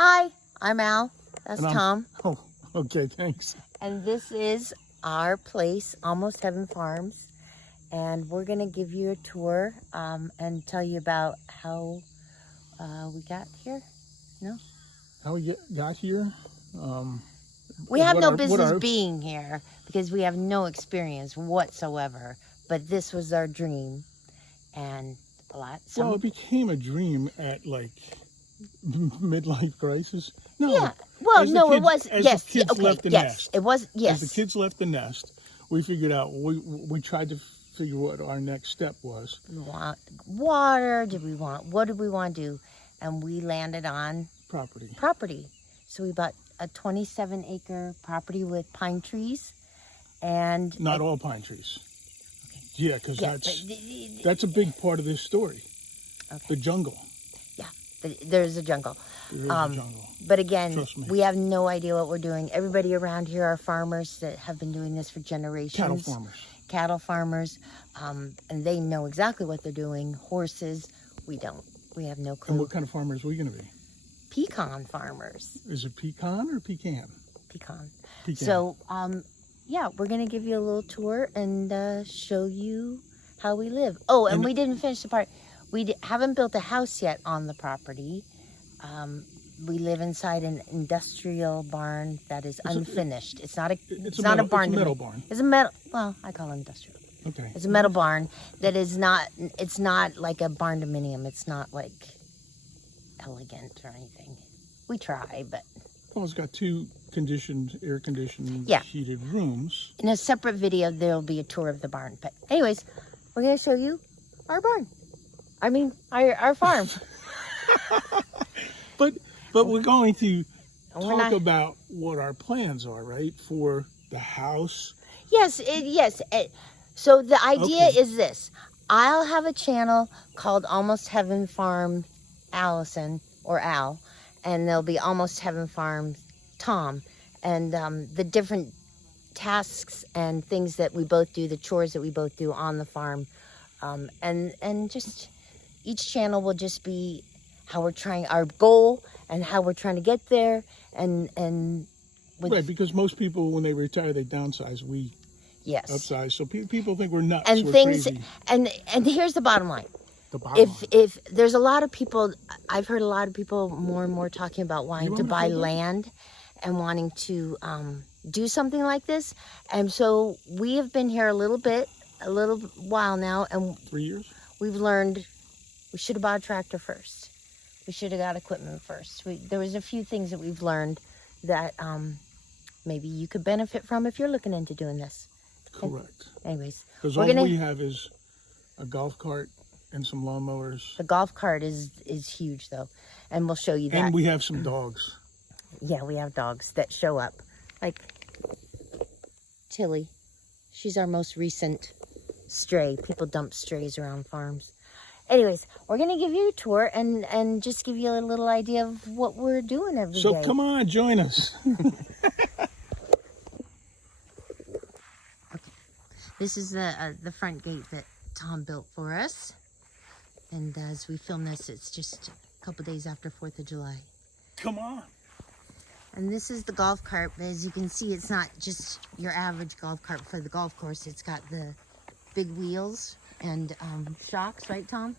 Hi, I'm Al. That's And Tom. Oh, okay, thanks. And this is our place, Almost Heaven Farms. And we're going to give you a tour and tell you about how we got here. No? How we got here? We have what no our- business what our- being here because we have no experience whatsoever. But this was our dream. And a lot. Well, it became a dream at like midlife crisis. No. Yeah. Well, as the no, it kids- was. As Yes. the kids Okay. left the Yes. nest. It was. Yes. As the kids left the nest, we figured out. We tried to figure what our next step was. We want water. What did we want to do? And we landed on Property. So we bought a 27-acre property with pine trees, and Not all pine trees. Yeah, because yeah, that's a big part of this story. Okay. The jungle. there's a jungle. There is a jungle. But again, Trust me. we have no idea what we're doing. Everybody around here are farmers that have been doing this for generations. Cattle farmers, and they know exactly what they're doing. Horses, we don't. We have no clue. And what kind of farmers are we going to be? Pecan farmers. Is it pecan or pecan? Pecan. Pecan. So, yeah, we're going to give you a little tour and show you how we live. Oh, and we didn't finish the part. We haven't built a house yet on the property. We live inside an industrial barn that is unfinished. It's not a barn. It's a metal barn. It's a metal, well, I call it industrial. Okay. It's a metal barn that is not, it's not like a barn dominium. It's not like elegant or anything. We try, but. Well, it's got two air-conditioned, Yeah. heated rooms. In a separate video, there'll be a tour of the barn. But anyways, we're going to show you our barn. I mean, our farm. But we're going to talk about what our plans are, right? For the house. Yes. So the idea Okay. is this. I'll have a channel called Almost Heaven Farm Allison or Al. And there'll be Almost Heaven Farm Tom. And the different tasks and things that we both do, the chores that we both do on the farm. And just each channel will just be how we're trying, our goal and how we're trying to get there. And with, Right, because most people, when they retire, they downsize. We yes. upsize. So people think we're nuts. And we're things, crazy. and here's the bottom line. The bottom line. If there's a lot of people, I've heard a lot of people more and more talking about wanting to buy land and wanting to do something like this. And so we have been here a little while now, and 3 years? we've learned we should have bought a tractor first. We should have got equipment first. There was a few things that we've learned that maybe you could benefit from if you're looking into doing this. Correct. Anyways, Because all we have is a golf cart and some lawnmowers. the golf cart is huge though, and we'll show you that. And we have some dogs. Yeah, we have dogs that show up, like Tilly. She's our most recent stray. People dump strays around farms. Anyways, we're going to give you a tour and just give you a little idea of what we're doing every day. So come on, join us. Okay. This is the front gate that Tom built for us. And as we film this, it's just a couple days after 4th of July. Come on. And this is the golf cart. As you can see, it's not just your average golf cart for the golf course. It's got the big wheels and shocks, right, Tom?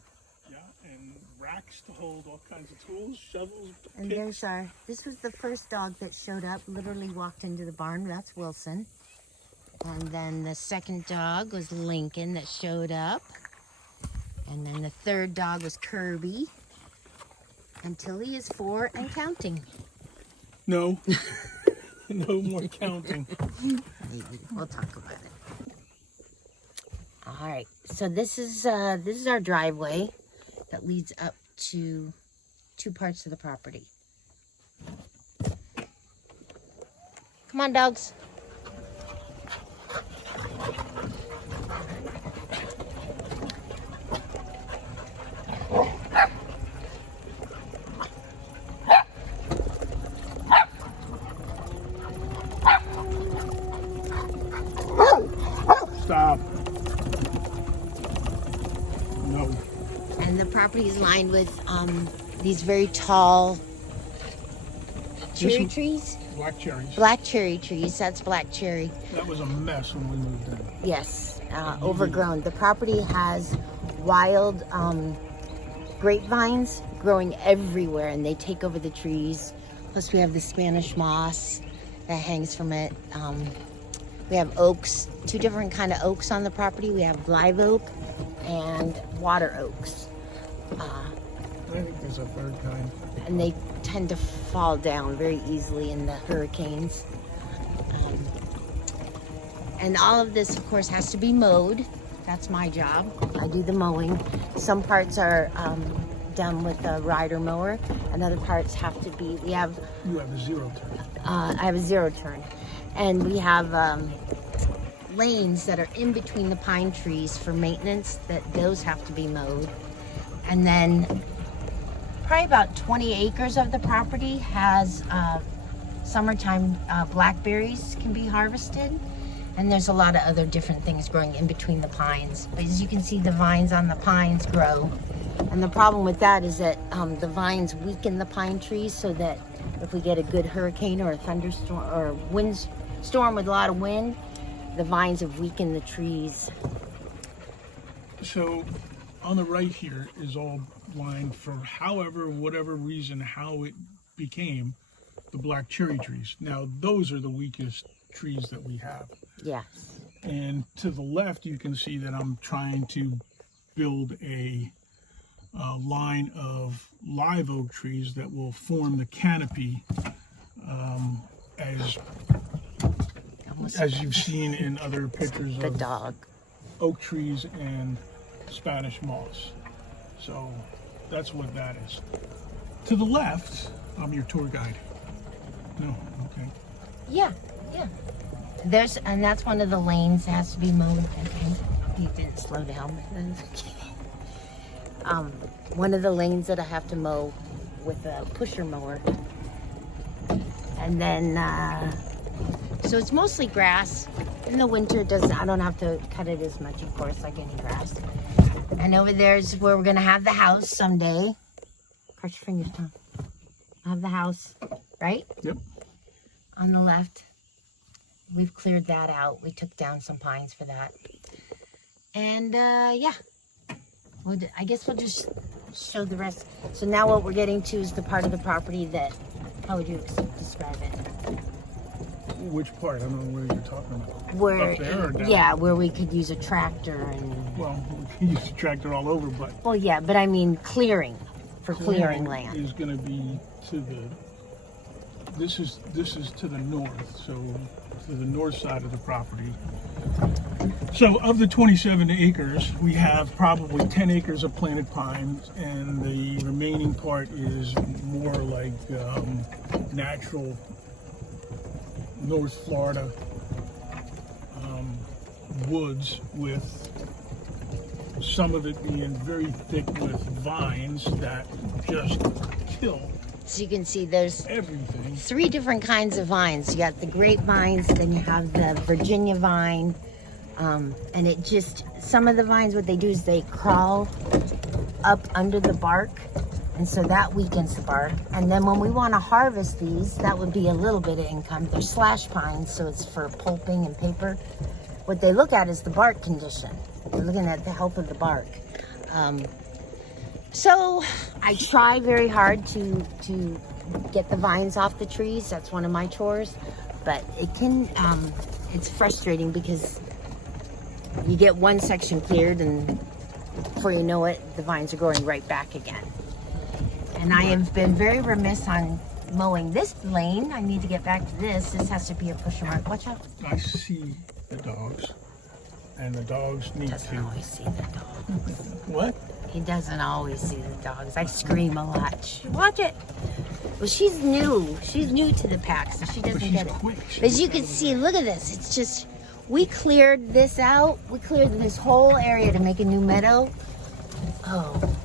Yeah, and racks to hold all kinds of tools, shovels, And picks. this was the first dog that showed up, literally walked into the barn. That's Wilson. And then the second dog was Lincoln that showed up. And then the third dog was Kirby. Until he is 4 and counting. No. No more counting. Maybe. We'll talk about it. All right. So this is our driveway that leads up to 2 parts of the property. Come on, dogs. Stop. No. And the property is lined with these very tall cherry trees. Black cherries. Black cherry trees. That's black cherry. That was a mess when we moved in. Yes, overgrown. The property has wild grapevines growing everywhere, and they take over the trees. Plus, we have the Spanish moss that hangs from it. We have oaks, 2 different kind of oaks on the property. We have live oak and water oaks. I think there's a third kind. And they tend to fall down very easily in the hurricanes. And all of this, of course, has to be mowed. That's my job. I do the mowing. Some parts are done with a rider mower, and other parts have to be, You have a 0 turn. I have a 0 turn. And we have lanes that are in between the pine trees for maintenance, that those have to be mowed. And then probably about 20 acres of the property has summertime blackberries can be harvested. And there's a lot of other different things growing in between the pines. But as you can see, the vines on the pines grow. And the problem with that is that the vines weaken the pine trees, so that if we get a good hurricane or a thunderstorm or a windstorm with a lot of wind, the vines have weakened the trees. So on the right here is all lined for whatever reason, how it became the black cherry trees. Now, those are the weakest trees that we have. Yes. And to the left, you can see that I'm trying to build a line of live oak trees that will form the canopy, as you've seen in other pictures The of dog. oak trees and Spanish moss. So that's what that is. To the left, I'm your tour guide. No, okay. Yeah, yeah. And that's one of the lanes that has to be mowed. You didn't slow down. One of the lanes that I have to mow with a pusher mower. And then, so it's mostly grass. In the winter, I don't have to cut it as much, of course, like any grass. And over there is where we're gonna have the house someday. Cross your fingers, Tom. I have the house, right? Yep. On the left. We've cleared that out. We took down some pines for that. And yeah, I guess we'll just show the rest. So now what we're getting to is the part of the property that, how would you describe it? Which part? I don't know where you're talking about. Where, up there or down? yeah, where we could use a tractor and. Well, we can use a tractor all over, but Well, yeah, but I mean clearing, for clearing land. is going to be to the. This is to the north, so to the north side of the property. So of the 27 acres, we have probably 10 acres of planted pines, and the remaining part is more like natural North Florida woods, with some of it being very thick with vines that just kill So you can see there's everything. 3 different kinds of vines. You got the grapevines, then you have the Virginia vine, and it just, some of the vines, what they do is they crawl up under the bark, and so that weakens the bark. And then when we want to harvest these, that would be a little bit of income. They're slash pines, so it's for pulping and paper. What they look at is the bark condition. They're looking at the health of the bark. So I try very hard to get the vines off the trees. That's one of my chores, but it can, it's frustrating because you get one section cleared and before you know it, the vines are growing right back again. And I have been very remiss on mowing this lane. I need to get back to this. This has to be a pusher mark. Watch out. I see the dogs, and the dogs need Doesn't to. always see the dogs. What? He doesn't always see the dogs. I scream a lot. Watch it. Well, she's new. She's new to the pack, so she doesn't But she's get it. quick. But as you can see, look at this. It's just, we cleared this out. We cleared this whole area to make a new meadow. Oh,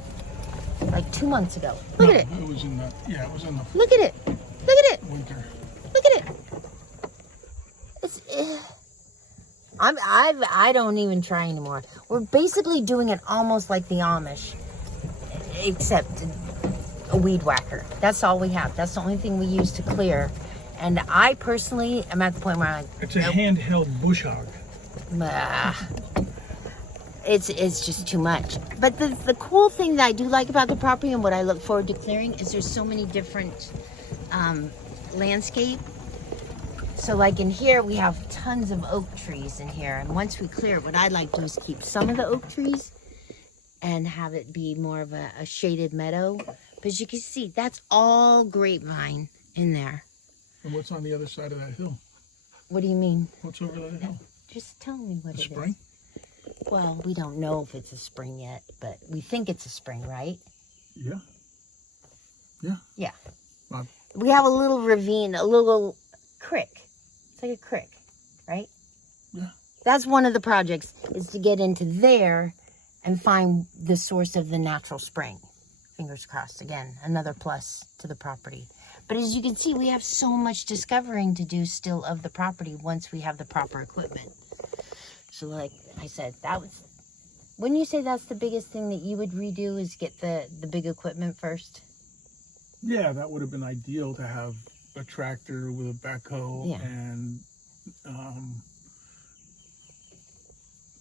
like 2 months ago. Look at it. It was in the, yeah, it was in the Look at it. Look at it. winter. Look at it. It's, I don't even try anymore. We're basically doing it almost like the Amish, except a weed whacker. That's all we have. That's the only thing we use to clear. And I personally am at the point where I'm like, It's a handheld bush hog. ah, it's just too much. But the cool thing that I do like about the property and what I look forward to clearing is there's so many different landscape. So like in here, we have tons of oak trees in here. And once we clear it, what I'd like to do is keep some of the oak trees and have it be more of a shaded meadow. But as you can see, that's all grapevine in there. And what's on the other side of that hill? What do you mean? What's over that hill? Just tell me what A it spring? is. Well, we don't know if it's a spring yet, but we think it's a spring, right? Yeah. Yeah. Yeah. Wow. We have a little ravine, a little creek. It's like a creek, right? Yeah. That's one of the projects, is to get into there and find the source of the natural spring. Fingers crossed. Again, another plus to the property. But as you can see, we have so much discovering to do still of the property once we have the proper equipment. So like I said, wouldn't you say that's the biggest thing that you would redo, is get the big equipment first? Yeah, that would have been ideal to have a tractor with a backhoe Yeah. and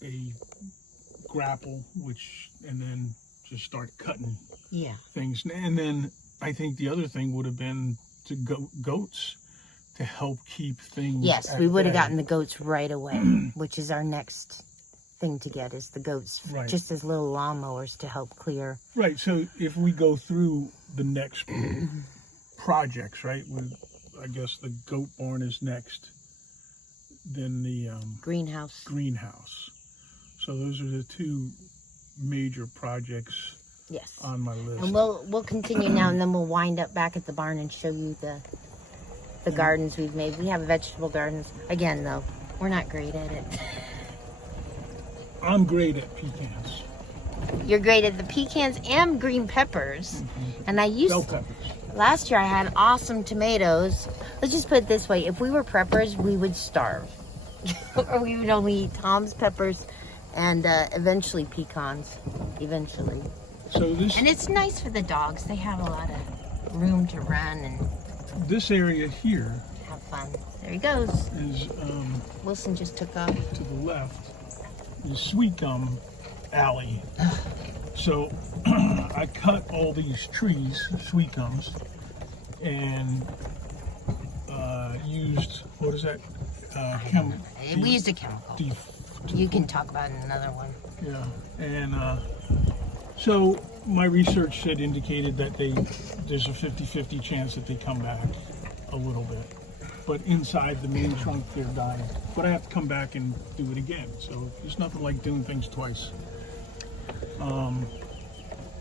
a grapple, and then just start cutting Yeah. things. And then I think the other thing would have been to goats to help keep things. Yes, at we would have bay. gotten the goats right away, which is our next thing to get, is the goats, Right. just as little lawnmowers to help clear. Right. So if we go through the next projects, right? I guess the goat barn is next. Then the Greenhouse. greenhouse. So those are the two major projects Yes. on my list. And we'll continue now, and then we'll wind up back at the barn and show you the gardens we've made. We have vegetable gardens. Again, though, we're not great at it. I'm great at pecans. You're great at the pecans and green peppers. And I used Bell peppers. last year I had awesome tomatoes. Let's just put it this way: if we were preppers, we would starve, or we would only eat Tom's peppers and eventually pecans. Eventually. So And it's nice for the dogs. They have a lot of room to run and this area here have fun. There he goes. is Wilson just took off. to the left is Sweet Gum Alley. So I cut all these trees, sweet gums, and used, what is that? We used a chemical. You can talk about it in another one. Yeah, and so my research indicated that there's a 50-50 chance that they come back a little bit. But inside the main trunk, they're dying. But I have to come back and do it again. So there's nothing like doing things twice.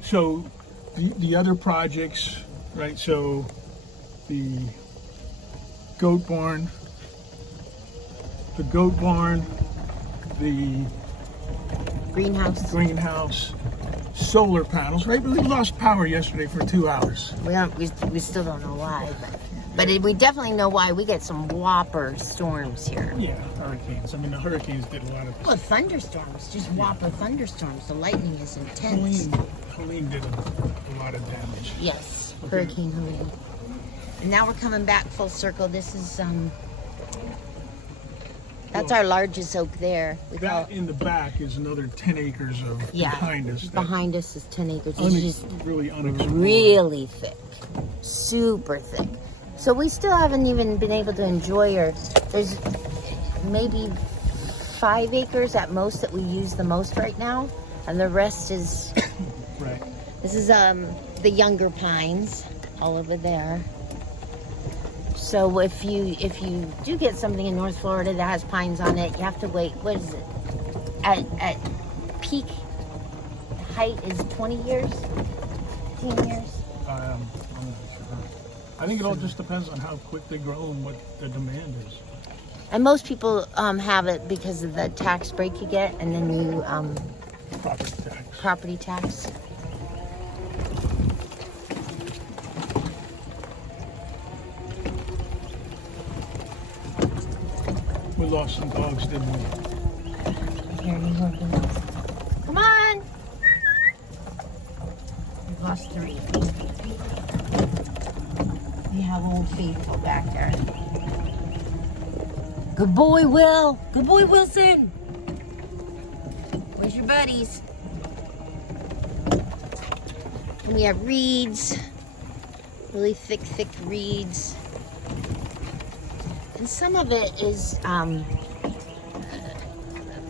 So the other projects, right? So the goat barn, the Greenhouse. greenhouse, solar panels, right? We lost power yesterday for 2 hours. We still don't know why, but we definitely know why. We get some whopper storms here. Yeah, hurricanes. I mean, the hurricanes did a lot of Well, thunderstorms, just whopper thunderstorms. The lightning is intense. Helene did a lot of damage. Yes, Okay. Hurricane Helene. And now we're coming back full circle. This is that's our largest oak there. We call That in the back is another 10 acres of behind us. that Behind us is 10 acres. It's just really unexplored. really thick, super thick. So we still haven't even been able to enjoy there's maybe 5 acres at most that we use the most right now, and the rest is Right. this is the younger pines all over there. So if you do get something in North Florida that has pines on it, you have to wait. What is it? At peak height is 20 years, 15 years. I'm not sure. I think it all just depends on how quick they grow and what the demand is. And most people have it because of the tax break you get, and then you Property tax. property tax. We lost some dogs, didn't we? Here, you hold them. Come on! We've lost 3. We have Old Faithful back there. Good boy, Will. Good boy, Wilson. Where's your buddies? And we have reeds. Really thick reeds. And some of it is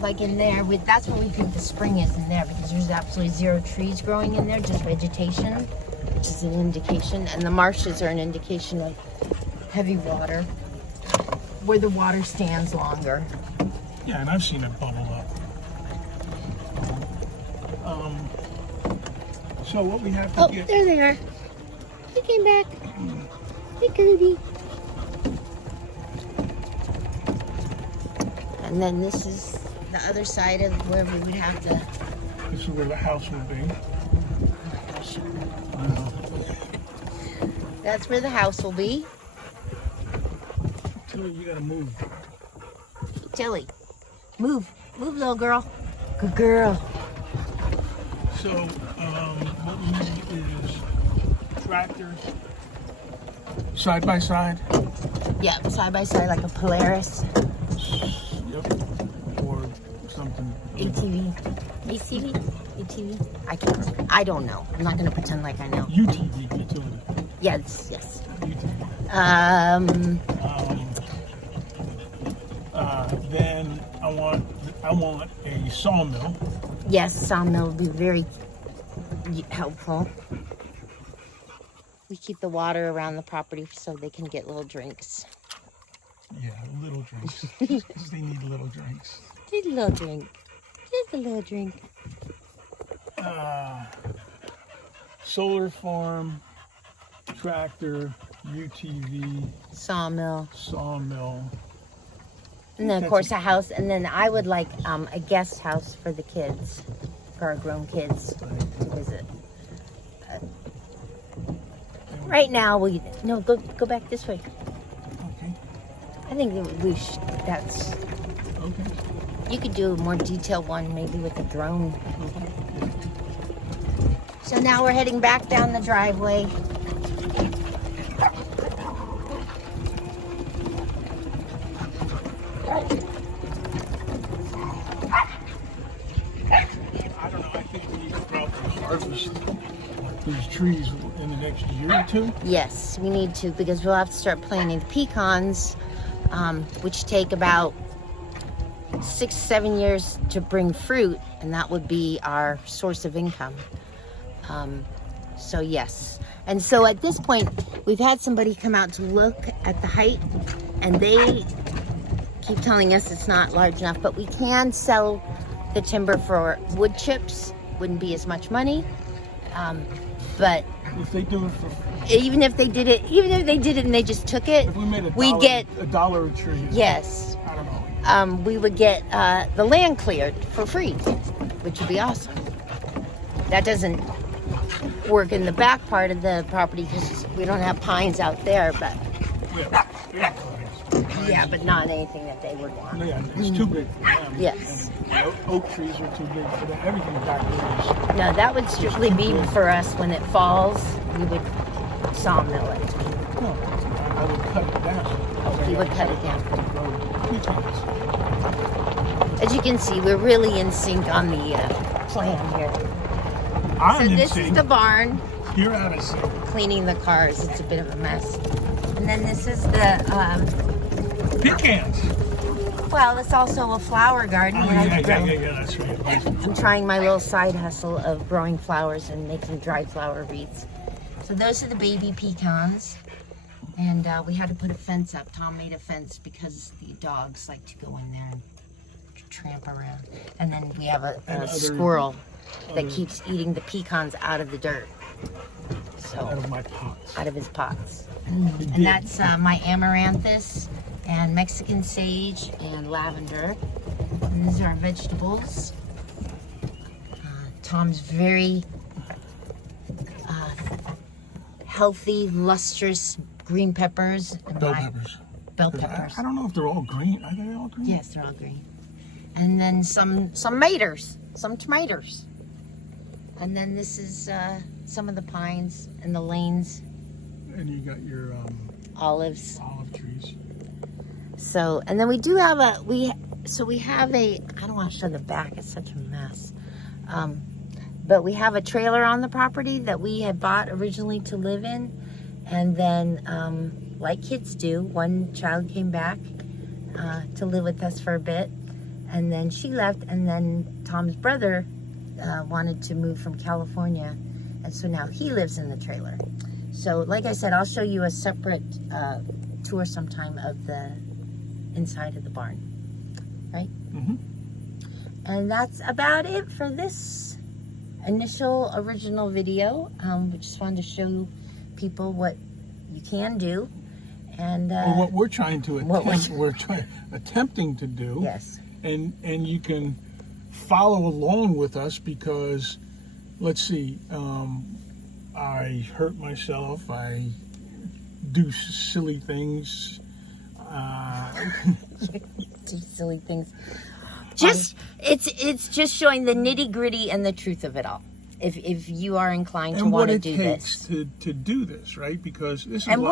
like in there. That's where we think the spring is, in there, because there's absolutely zero trees growing in there, just vegetation, which is an indication. And the marshes are an indication of heavy water, where the water stands longer. Yeah, and I've seen it bubble up. So what we have to get... there they are. They came back. Hey, Kirby. And then this is the other side of where we would have to... This is where the house would be. That's where the house will be. Tilly, you gotta move. Tilly, move. Move, little girl. Good girl. So, what we need is tractor, side by side. Yeah, side by side like a Polaris. Yep. Or something. ATV. ATV? I don't know. I'm not gonna pretend like I know. UTV, utility. Yes. UTV. Then I want a sawmill. Yes, sawmill would be very helpful. We keep the water around the property so they can get little drinks. Yeah, little drinks. 'Cause they need little drinks. Just a little drink. Just a little drink. Solar farm, tractor, UTV, Sawmill. sawmill. And then, of course, a house. And then I would like a guest house for the kids, for our grown kids to visit. Right now, go back this way. Okay. I think that's, Okay. you could do a more detailed one maybe with a drone. So now we're heading back down the driveway. I don't know. I think we need to probably harvest these trees in the next year or two. Yes, we need to, because we'll have to start planting the pecans, which take about 6-7 years to bring fruit, and that would be our source of income. So yes. And so at this point, we've had somebody come out to look at the height, and they keep telling us it's not large enough, but we can sell the timber for wood chips. Wouldn't be as much money. But If they do it for, even if they did it and they just took it, if we made we get, a dollar a tree. yes, I don't know. we would get the land cleared for free, which would be awesome. That doesn't work in the back part of the property because we don't have pines out there, but Yeah, but not anything that they would want. yeah, it's too big for them. Yes. And oak trees are too big for them. Everything back there is. No, that would strictly be for us. When it falls, we would sawmill it. No, I would cut it down. You would cut it down. Pecans. As you can see, we're really in sync on the plan here. I'm So in this sync. is the barn, You're out of sync. cleaning the cars. It's a bit of a mess. And then this is the, Pecans. well, it's also a flower garden. Oh, where I yeah, grow. that's right. I'm trying my little side hustle of growing flowers and making dried flower wreaths. So those are the baby pecans. And we had to put a fence up. Tom made a fence because the dogs like to go in there and tramp around. And then we have a squirrel that keeps eating the pecans out of the dirt. So Out of my pots. out of his pots. And that's my amaranthus and Mexican sage and lavender. And these are our vegetables. Tom's very healthy, lustrous green peppers. And Bell my- peppers. Bell peppers. I don't know if they're all green. Are they all green? Yes, they're all green. And then some tomatoes. And then this is some of the pines and the lanes, And you got your olives. olive trees. So, and then we do have we have a, I don't want to show the back, it's such a mess. But we have a trailer on the property that we had bought originally to live in. And then, like kids do, one child came back to live with us for a bit. And then she left, and then Tom's brother wanted to move from California. And so now he lives in the trailer. So, like I said, I'll show you a separate tour sometime of the inside of the barn. Right? Mm-hmm. And that's about it for this initial original video. We just wanted to show people what you can do. And Well, what we're trying to what attempting to do. yes. And you can follow along with us because, let's see, I hurt myself. I do silly things. Do silly things. Just it's just showing the nitty gritty and the truth of it all. If you are inclined to And want what to it do takes this. to do this, right? Because this is And a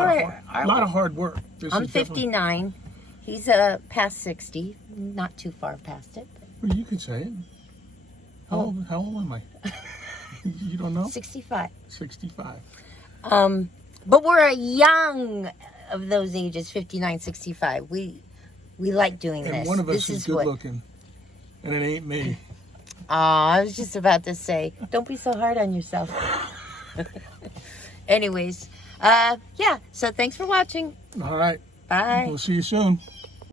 lot of hard work. This I'm is definitely- 59. He's past 60, not too far past it. Well, you could say it. Oh. How old am I? You don't know? 65. 65. But we're a young of those ages, 59, 65. We like doing And this. one of us This is good looking. And it ain't me. I was just about to say, don't be so hard on yourself. Anyways, yeah, so thanks for watching. All right. Bye. We'll see you soon.